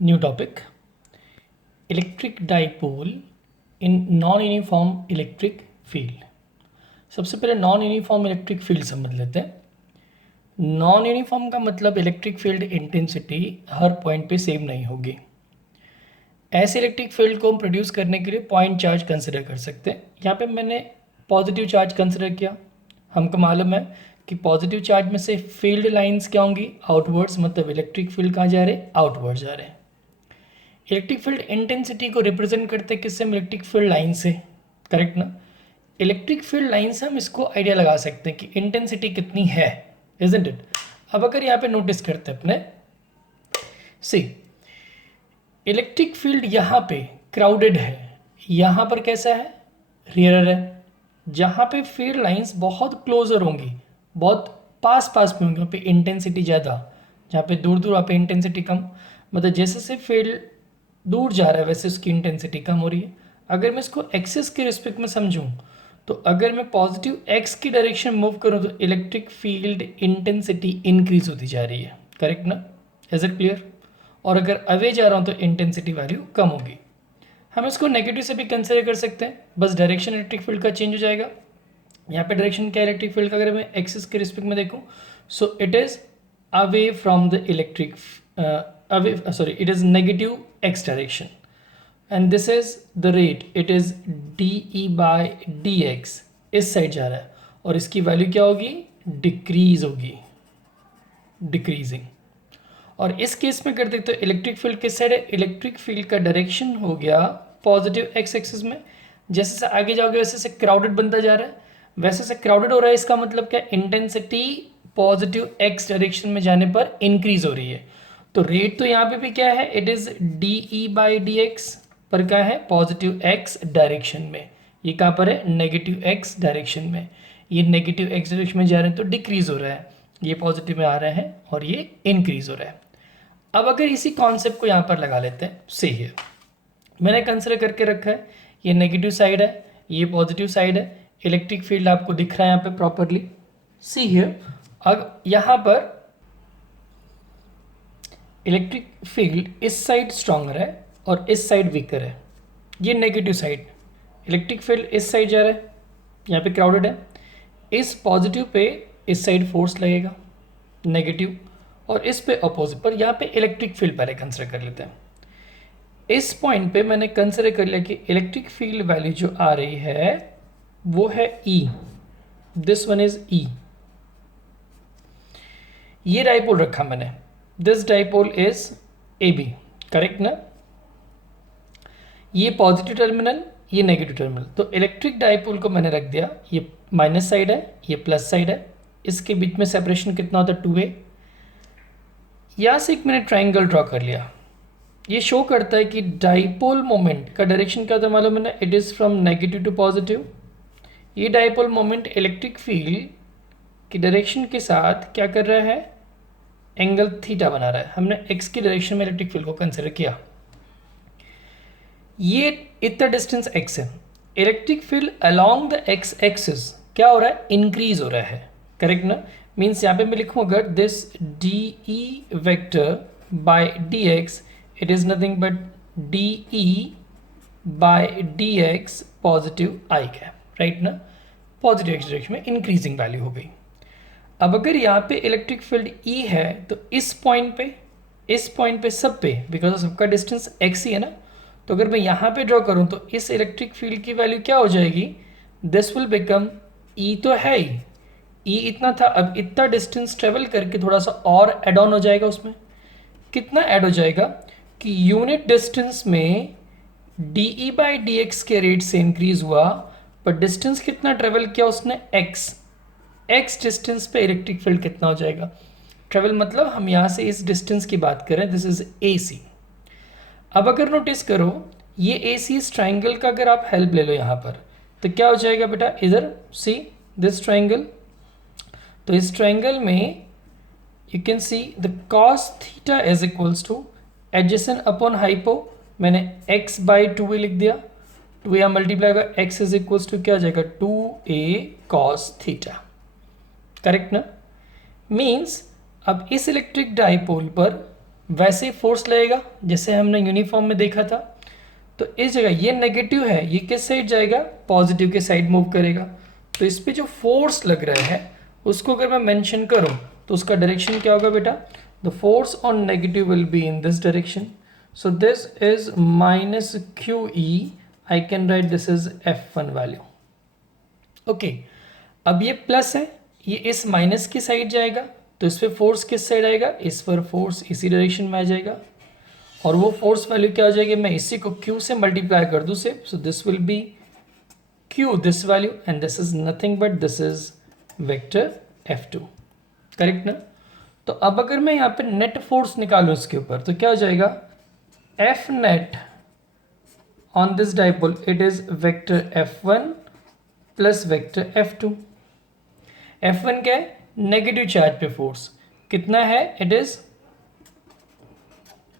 New topic electric dipole इन non uniform electric field. सबसे पहले non uniform electric field समझ लेते हैं। नॉन यूनिफॉर्म का मतलब इलेक्ट्रिक फील्ड इंटेंसिटी हर पॉइंट पे सेम नहीं होगी। ऐसे इलेक्ट्रिक फील्ड को हम प्रोड्यूस करने के लिए पॉइंट चार्ज कंसिडर कर सकते हैं। यहाँ पे मैंने पॉजिटिव चार्ज कंसिडर किया। हमको मालूम है कि पॉजिटिव चार्ज में से फील्ड लाइंस क्या होंगी, आउटवर्ड्स, मतलब इलेक्ट्रिक फील्ड कहाँ जा रहे हैं, आउटवर्ड जा रहे हैं। इलेक्ट्रिक फील्ड इंटेंसिटी को रिप्रेजेंट करते हैं किससे, हम इलेक्ट्रिक फील्ड लाइन से, करेक्ट ना। इलेक्ट्रिक फील्ड लाइन से हम इसको आइडिया लगा सकते हैं कि इंटेंसिटी कितनी है, इजंट इट। अब अगर यहाँ पे नोटिस करते हैं अपने, सी इलेक्ट्रिक फील्ड यहाँ पे क्राउडेड है, यहाँ पर कैसा है, रेयर है। जहाँ पे फील्ड लाइंस बहुत क्लोजर होंगी, बहुत पास पास में होंगी, वहाँ पे इंटेंसिटी ज़्यादा, जहाँ पे दूर दूर वहाँ पे इंटेंसिटी कम। मतलब जैसे से फील्ड दूर जा रहा है वैसे उसकी इंटेंसिटी कम हो रही है। अगर मैं इसको एक्सिस के रिस्पेक्ट में समझूं तो अगर मैं पॉजिटिव एक्स की डायरेक्शन मूव करूं तो इलेक्ट्रिक फील्ड इंटेंसिटी इंक्रीज होती जा रही है, करेक्ट ना, इज इट क्लियर। और अगर अवे जा रहा हूं तो इंटेंसिटी वैल्यू कम होगी। हम इसको नेगेटिव से भी कंसिडर कर सकते हैं, बस डायरेक्शन इलेक्ट्रिक फील्ड का चेंज हो जाएगा। यहाँ पे डायरेक्शन क्या इलेक्ट्रिक फील्ड का, अगर मैं एक्सिस के रिस्पेक्ट में देखूँ so it is away from the electric it is negative x direction and this is the rate, it is de by dx, इस साइड जा रहा है और इसकी वैल्यू क्या होगी, डिक्रीज होगी, डिक्रीजिंग। और इस केस में कर देखते तो इलेक्ट्रिक फील्ड किस साइड है, इलेक्ट्रिक फील्ड का डायरेक्शन हो गया पॉजिटिव एक्स एक्सिस में। जैसे से आगे जाओगे वैसे से क्राउडेड बनता जा रहा है, वैसे से क्राउडेड हो रहा है। इसका मतलब क्या, इंटेंसिटी पॉजिटिव एक्स डायरेक्शन में जाने पर इंक्रीज हो रही है। तो रेट तो यहाँ पे भी क्या है, it is D E by D x पर क्या है, पॉजिटिव एक्स डायरेक्शन में। ये कहाँ पर है, नेगेटिव एक्स डायरेक्शन में। ये नेगेटिव एक्स डायरेक्शन में जा रहे हैं तो डिक्रीज हो रहा है, ये पॉजिटिव में आ रहे हैं और ये इंक्रीज हो रहा है। अब अगर इसी कॉन्सेप्ट को यहाँ पर लगा लेते हैं, सही है, मैंने कंसिडर करके रखा है ये नेगेटिव साइड है, ये पॉजिटिव साइड है, इलेक्ट्रिक फील्ड आपको दिख रहा है यहाँ पे प्रॉपरली, सी है। अब यहाँ पर इलेक्ट्रिक फील्ड इस साइड स्ट्रॉन्गर है और इस साइड वीकर है, ये नेगेटिव साइड। इलेक्ट्रिक फील्ड इस साइड जा रहा है, यहाँ पे क्राउडेड है, इस पॉजिटिव पे इस साइड फोर्स लगेगा नेगेटिव, और इस पे अपोजिट पर यहाँ पे इलेक्ट्रिक फील्ड पहले कंसिडर कर लेते हैं। इस पॉइंट पे मैंने कंसिडर कर लिया कि इलेक्ट्रिक फील्ड वैल्यू जो आ रही है वो है E, this one is E. ये डाइपोल रखा मैंने, this dipole is A B, correct ना। ये पॉजिटिव टर्मिनल, ये नेगेटिव टर्मिनल, तो इलेक्ट्रिक डाइपोल को मैंने रख दिया, ये माइनस साइड है, ये प्लस साइड है, इसके बीच में सेपरेशन कितना होता है, 2a। यहाँ से एक मैंने ट्राइंगल ड्रॉ कर लिया। ये शो करता है कि डाइपोल मोमेंट का डायरेक्शन क्या होता है मालूम है ना, it is from negative to positive. ये डाइपोल मोमेंट इलेक्ट्रिक फील्ड की डायरेक्शन के साथ क्या कर रहा है, एंगल थीटा बना रहा है। हमने एक्स की डायरेक्शन में इलेक्ट्रिक फील्ड को कंसिडर किया, ये इतना डिस्टेंस एक्स है, electric field along the x axis क्या हो रहा है, इंक्रीज हो रहा है, करेक्ट ना। मीन्स यहाँ पे मैं लिखूँ अगर this D E vector by D x, it is nothing but D E bye D x positive I cap, right ना। पॉजिटिव एक्स डायरेक्शन में इंक्रीजिंग वैल्यू हो गई। अब अगर यहाँ पे इलेक्ट्रिक फील्ड ई है तो इस पॉइंट पे सब पे, बिकॉज सबका डिस्टेंस एक्स ही है ना, तो अगर मैं यहाँ पे ड्रॉ करूँ तो इस इलेक्ट्रिक फील्ड की वैल्यू क्या हो जाएगी, दिस विल बिकम ई, तो है ही ई इतना था, अब इतना डिस्टेंस ट्रेवल करके थोड़ा सा और एड ऑन हो जाएगा। उसमें कितना ऐड हो जाएगा कि यूनिट डिस्टेंस में D E by D x के रेट से इंक्रीज हुआ, पर डिस्टेंस कितना ट्रेवल किया उसने, एक्स डिस्टेंस पे इलेक्ट्रिक फील्ड कितना हो जाएगा ट्रेवल, मतलब हम यहाँ से इस डिस्टेंस की बात करें, दिस इज ए सी। अब अगर नोटिस करो ये ए सी, इस ट्राइंगल का अगर आप हेल्प ले लो यहाँ पर तो क्या हो जाएगा बेटा, इधर सी दिस ट्राइंगल, तो इस ट्राइंगल में you can see the cos theta is equals two adjacent upon hypo, मैंने x बाई 2a लिख दिया, 2a मल्टीप्लाई होगा, x इज इक्वल्स टू क्या हो जाएगा, 2a कॉस थीटा, करेक्ट ना। मीन्स अब इस इलेक्ट्रिक डाइपोल पर वैसे ही फोर्स लगेगा जैसे हमने यूनिफॉर्म में देखा था। तो इस जगह ये नेगेटिव है, ये किस साइड जाएगा, पॉजिटिव के साइड मूव करेगा। तो इस पे जो फोर्स लग रहा है उसको अगर मैं मेंशन करूं तो उसका डायरेक्शन क्या होगा बेटा, the force on negative will be in this direction. So this is minus Q E, I can write this is F1 value. Okay, अब ये प्लस है, ये इस माइनस की साइड जाएगा, तो इस पे फोर्स किस साइड आएगा, इस पर फोर्स इसी डायरेक्शन में आ जाएगा। और वो फोर्स वैल्यू क्या हो जाएगी, मैं इसी को Q से मल्टीप्लाई कर दूँ से, so this will be Q this value and this is nothing but this is vector F2, correct ना। तो अब अगर मैं यहाँ पे नेट फोर्स निकालूँ इसके ऊपर तो क्या हो जाएगा, F net on this dipole it is vector F1 plus vector F2। F1 क्या है, नेगेटिव चार्ज पे फोर्स कितना है, it is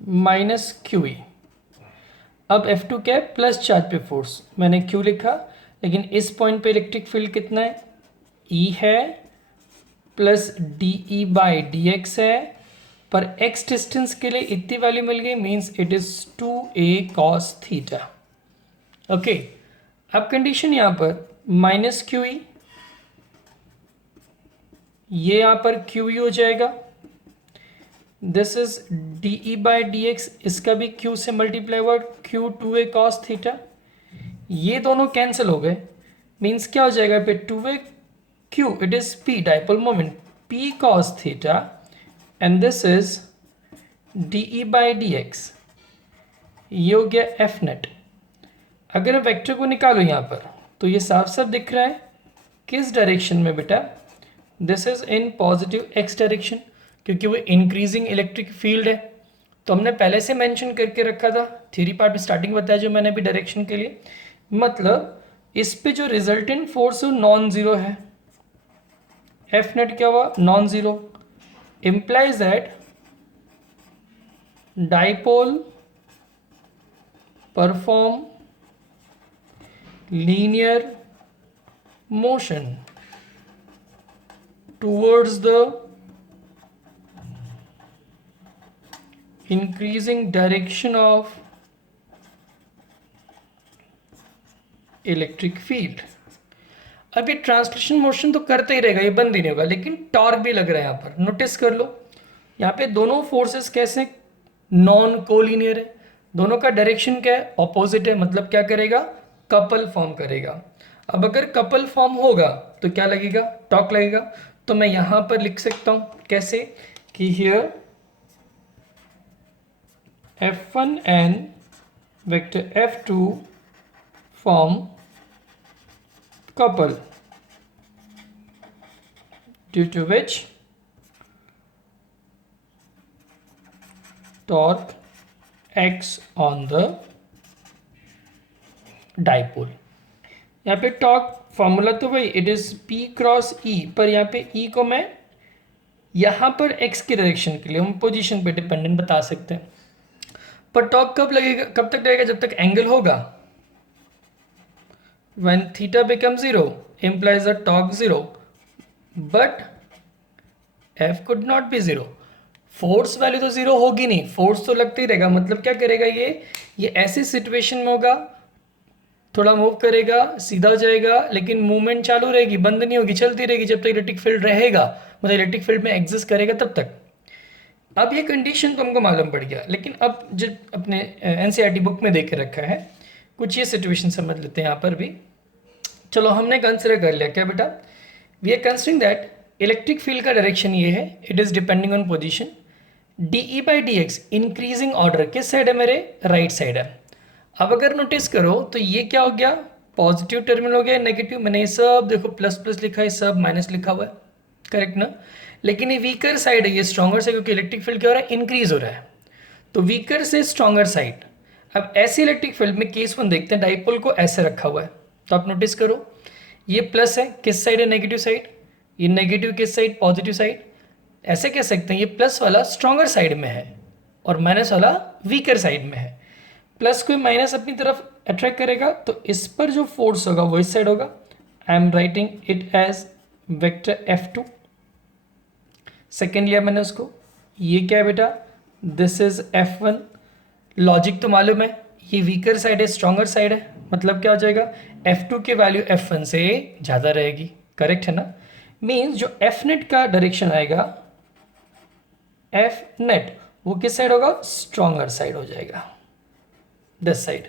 minus Q E. अब F2 क्या है, प्लस चार्ज पे फोर्स, मैंने Q लिखा, लेकिन इस पॉइंट पे इलेक्ट्रिक फील्ड कितना है, E है plus D E by D x है, पर x डिस्टेंस के लिए इतनी वैल्यू मिल गई, means it is 2a cos theta. Okay, अब कंडीशन यहाँ पर माइनस क्यू ई, ये यहाँ पर क्यू ई हो जाएगा, this is D E by D x, इसका भी Q से मल्टीप्लाई हुआ, Q 2a cos थीटा, ये दोनों कैंसिल हो गए, मीन्स क्या हो जाएगा पे 2a Q, it is P dipole moment, P cos theta and this is D E by D x, ये हो गया F नेट। अगर मैं वेक्टर को निकालूँ यहाँ पर तो ये साफ साफ दिख रहा है किस डायरेक्शन में बेटा, this is in positive x direction, क्योंकि वो इंक्रीजिंग इलेक्ट्रिक फील्ड है। तो हमने पहले से मेंशन करके रखा था, थ्योरी पार्ट में स्टार्टिंग बताया जो मैंने भी डायरेक्शन के लिए, मतलब इस पे जो रिजल्टेंट फोर्स है नॉन जीरो है, F नेट क्या हुआ, non zero, implies that dipole perform linear motion towards the increasing direction of electric field. अब ये ट्रांसलेशन मोशन तो करते ही रहेगा, ये बंद ही नहीं होगा, लेकिन टॉर्क भी लग रहा है यहाँ पर, नोटिस कर लो यहाँ पे दोनों फोर्सेस कैसे नॉन कोलिनियर है, दोनों का डायरेक्शन क्या है, ऑपोजिट है, मतलब क्या करेगा, कपल फॉर्म करेगा। अब अगर कपल फॉर्म होगा तो क्या लगेगा, टॉर्क लगेगा। तो मैं यहाँ पर लिख सकता हूँ कैसे कि here F1 and vector F2 form couple, due to which torque acts on the dipole। यहाँ पे टॉर्क फॉर्मूला तो भाई it is P cross E, पर यहाँ पे E को मैं यहाँ पर x की डायरेक्शन के लिए हम पोजीशन पे डिपेंडेंट बता सकते हैं। पर टॉर्क कब लगेगा, कब तक लगेगा, जब तक एंगल होगा, when theta becomes 0 implies a torque 0, but F could not be 0, force value तो जीरो होगी नहीं, फोर्स तो लगते ही रहेगा, मतलब क्या करेगा ये ऐसी सिचुएशन में होगा, थोड़ा मूव करेगा, सीधा हो जाएगा, लेकिन मूवमेंट चालू रहेगी, बंद नहीं होगी, चलती रहेगी जब तक इलेक्ट्रिक फील्ड रहेगा, मतलब इलेक्ट्रिक फील्ड में एग्जिस्ट करेगा तब तक। अब ये कंडीशन तो हमको मालूम पड़ गया, लेकिन अब जो अपने एनसीईआरटी बुक में देख के रखा है, कुछ ये सिचुएशन समझ लेते हैं यहाँ पर भी। चलो हमने कंसिडर कर लिया क्या बेटा, we are considering that electric field का डायरेक्शन ये है, it is depending on position, D E by D X increasing order किस साइड है, मेरे राइट साइड है। अब अगर नोटिस करो तो ये क्या हो गया, पॉजिटिव टर्मिनल हो गया, नेगेटिव, मैंने ये सब देखो प्लस प्लस लिखा है, सब माइनस लिखा हुआ है, करेक्ट ना। लेकिन ये वीकर साइड है, ये स्ट्रॉन्गर साइड, क्योंकि इलेक्ट्रिक फील्ड क्या हो रहा है, इंक्रीज हो रहा है, तो वीकर से स्ट्रॉन्गर साइड। अब ऐसे इलेक्ट्रिक फील्ड में केस 1 देखते हैं, डाइपोल को ऐसे रखा हुआ है, तो आप नोटिस करो ये प्लस है, किस साइड है, नेगेटिव साइड, ये नेगेटिव किस साइड, पॉजिटिव साइड। ऐसे कह सकते हैं ये प्लस वाला स्ट्रॉन्गर साइड में है और माइनस वाला वीकर साइड में है। प्लस को माइनस अपनी तरफ अट्रैक्ट करेगा, तो इस पर जो फोर्स होगा वो इस साइड होगा। I am writing it as vector F2, second लिया मैंने उसको, ये क्या है बेटा, दिस इज F1। लॉजिक तो मालूम है, ये वीकर साइड है, स्ट्रॉन्गर साइड है, मतलब क्या हो जाएगा, F2 की वैल्यू F1 से ज़्यादा रहेगी, करेक्ट है ना। मीन्स जो F नेट का डायरेक्शन आएगा, F नेट वो किस साइड होगा, स्ट्रॉन्गर साइड हो जाएगा, this side.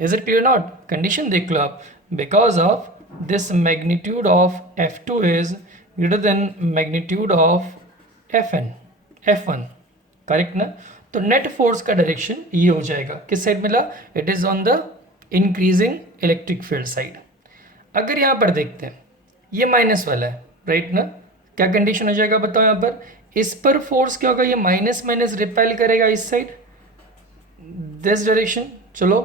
Is it clear not, condition देख लो आप, because of this magnitude of F2 is greater than magnitude of F1, correct ना। तो नेट फोर्स का डायरेक्शन ये हो जाएगा, किस साइड मिला, it is on the increasing electric field side. अगर यहाँ पर देखते हैं ये माइनस वाला है, राइट ना, क्या कंडीशन हो जाएगा बताओ यहाँ पर, इस पर फोर्स क्या होगा, ये माइनस माइनस रिपेल करेगा इस साइड, दिस डायरेक्शन, चलो,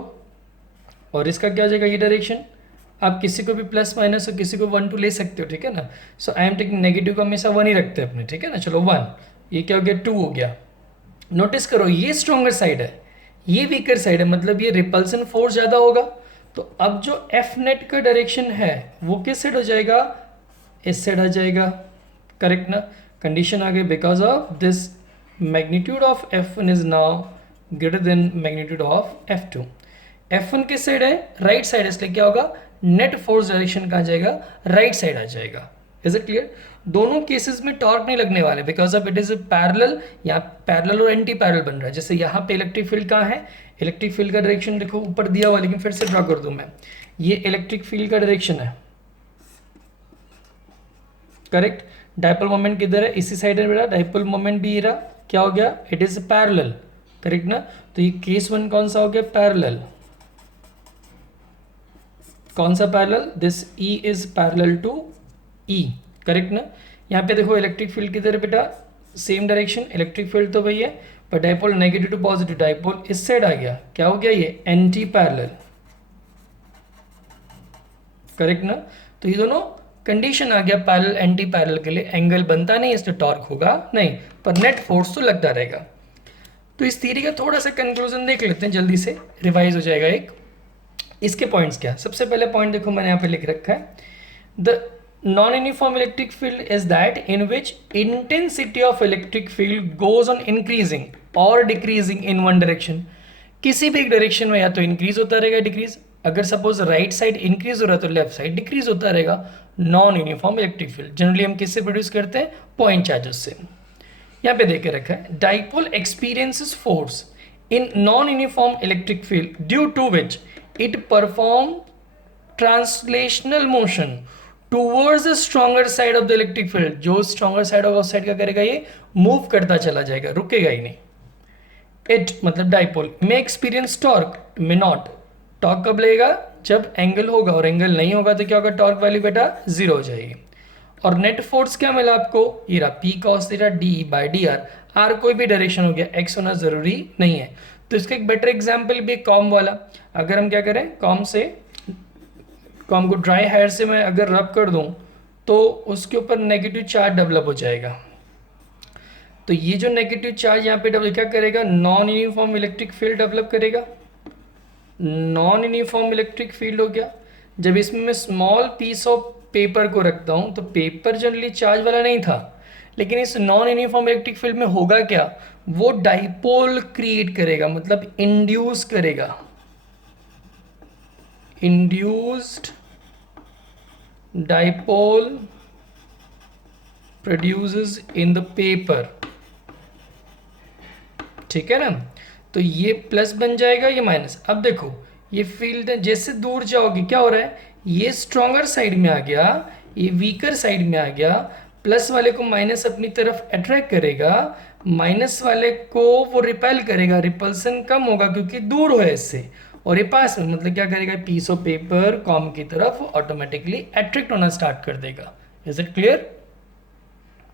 और इसका क्या हो जाएगा, ये डायरेक्शन। आप किसी को भी प्लस माइनस और किसी को 1 2 ले सकते हो, ठीक है ना। सो आई एम टेकिंग नेगेटिव को हमेशा 1 ही रखते हैं अपने, ठीक है ना। चलो 1, ये क्या हो गया, 2 हो गया। नोटिस करो ये स्ट्रॉन्गर साइड है, ये वीकर साइड है, मतलब ये रिपल्सन फोर्स ज़्यादा होगा। तो अब जो एफ नेट का डायरेक्शन है वो किस साइड हो जाएगा, इस साइड आ जाएगा, करेक्ट ना। कंडीशन आ गई, because of this magnitude of F1 is now greater than magnitude of F2। F1 किस साइड है, राइट साइड, इसलिए क्या होगा, नेट फोर्स डायरेक्शन कहाँ जाएगा, राइट साइड आ जाएगा। Is it clear. दोनों केसेस में टॉर्क नहीं लगने वाले, because of it is parallel, यहाँ पैरेलल और एंटी पैरेलल बन रहा है। जैसे यहाँ पे इलेक्ट्रिक फील्ड कहाँ है, इलेक्ट्रिक फील्ड का डायरेक्शन देखो ऊपर दिया हुआ, लेकिन फिर से ड्रॉ कर दूं मैं, ये इलेक्ट्रिक फील्ड का डायरेक्शन है, करेक्ट। डाइपोल मोमेंट किधर है, इसी साइड है बेटा, डाइपोल मोमेंट भी रहा, क्या हो गया, इट इज पैरेलल, करेक्ट ना। तो ये केस 1 कौन सा हो गया, पैरेलल। कौन सा parallel, this E is parallel to E, correct ना। यहाँ पे देखो इलेक्ट्रिक फील्ड किधर है बेटा, सेम डायरेक्शन, इलेक्ट्रिक फील्ड तो वही है, पर dipole negative to positive, dipole इस साइड आ गया, क्या हो गया, ये एंटी पैरेलल, करेक्ट ना। तो ये दोनों कंडीशन आ गया पैरेलल एंटी पैरेलल के लिए, एंगल बनता नहीं इसलिए टॉर्क होगा नहीं, पर नेट फोर्स तो लगता रहेगा। तो इस थ्योरी का थोड़ा सा कंक्लूजन देख लेते हैं, जल्दी से रिवाइज हो जाएगा एक। इसके पॉइंट्स क्या, सबसे पहले पॉइंट देखो मैंने यहाँ पे लिख रखा है, the non-uniform electric field is that in which intensity of electric field goes on increasing or decreasing in one direction। किसी भी एक डायरेक्शन में या तो इंक्रीज होता रहेगा, डिक्रीज, अगर सपोज राइट साइड इंक्रीज हो रहा है तो लेफ्ट साइड डिक्रीज होता रहेगा। Non uniform electric field generally हम किससे प्रोड्यूस करते हैं, पॉइंट चार्जेस से। यहाँ पे देख के रखा है, dipole experiences force in non uniform electric field due to which it perform translational motion towards the stronger side of the electric field. जो स्ट्रॉन्गर साइड होगा उस साइड का करेगा, ये मूव करता चला जाएगा, रुकेगा ही नहीं। इट मतलब डाइपोल में एक्सपीरियंस टॉर्क, में नॉट, टॉर्क कब लगेगा, जब एंगल होगा, और एंगल नहीं होगा तो क्या होगा, टॉर्क वैल्यू बेटा 0 हो जाएगी। और नेट फोर्स क्या मिला आपको, ये रहा P cos theta DE/dr, are कोई भी डायरेक्शन हो गया, एक्स होना जरूरी नहीं है। तो इसका एक बेटर एग्जाम्पल भी कॉम वाला, अगर हम क्या करें, कॉम को ड्राई हेयर से मैं अगर रब कर दूं तो उसके ऊपर नेगेटिव चार्ज डेवलप हो जाएगा। तो ये जो नेगेटिव चार्ज यहाँ पे डेवलप क्या करेगा, non uniform electric field develop करेगा। नॉन यूनिफॉर्म इलेक्ट्रिक फील्ड हो गया। जब इसमें मैं स्मॉल पीस ऑफ पेपर को रखता हूँ तो पेपर जनरली चार्ज वाला नहीं था, लेकिन इस नॉन यूनिफॉर्म इलेक्ट्रिक फील्ड में होगा क्या, वो डाइपोल क्रिएट करेगा, मतलब इंड्यूस करेगा, induced dipole produces in the paper, ठीक है ना। तो ये प्लस बन जाएगा, ये माइनस। अब देखो ये फील्ड जैसे दूर जाओगे क्या हो रहा है, ये स्ट्रॉन्गर साइड में आ गया, ये वीकर साइड में आ गया, प्लस वाले को माइनस अपनी तरफ अट्रैक्ट करेगा, माइनस वाले को वो रिपेल करेगा, रिपल्सन कम होगा क्योंकि दूर है इससे, और ये पास में, मतलब क्या करेगा, पीस ऑफ पेपर कॉम की तरफ ऑटोमेटिकली अट्रैक्ट होना स्टार्ट कर देगा। Is it clear.